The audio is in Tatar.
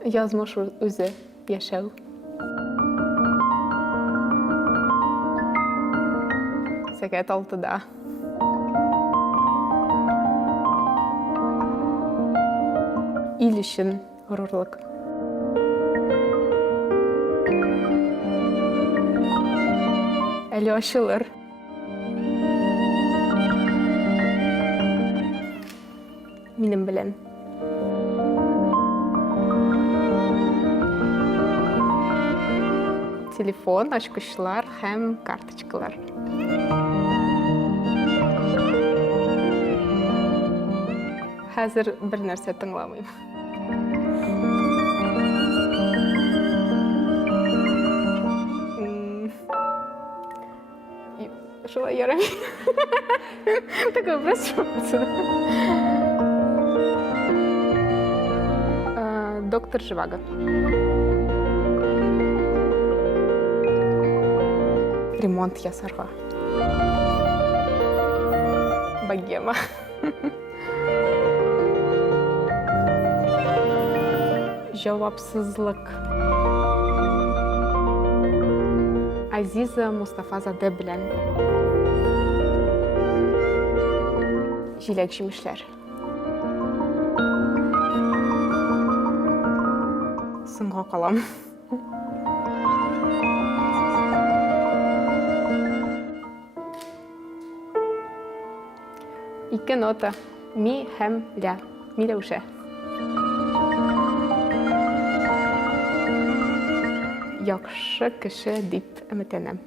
Язмыш өзі яшәү. Сәгать 6-да. Ил өчен горурлык. Әле ачылыр. Минем белән. Телефон, ачкычлар һәм карточкалар. Хәзер бер нәрсә тыңламыйм. Шулай ярамый. Такой вопрос. Доктор Живаго. Ремонт ясарга. Богема. Җавапсызлык. Азиза Мустафазаде белән. Җиләк җимешләр. Соңга калам. Ике нота. Ми һәм ля. Миләүшә. Яхшы кеше дип өметләнәм.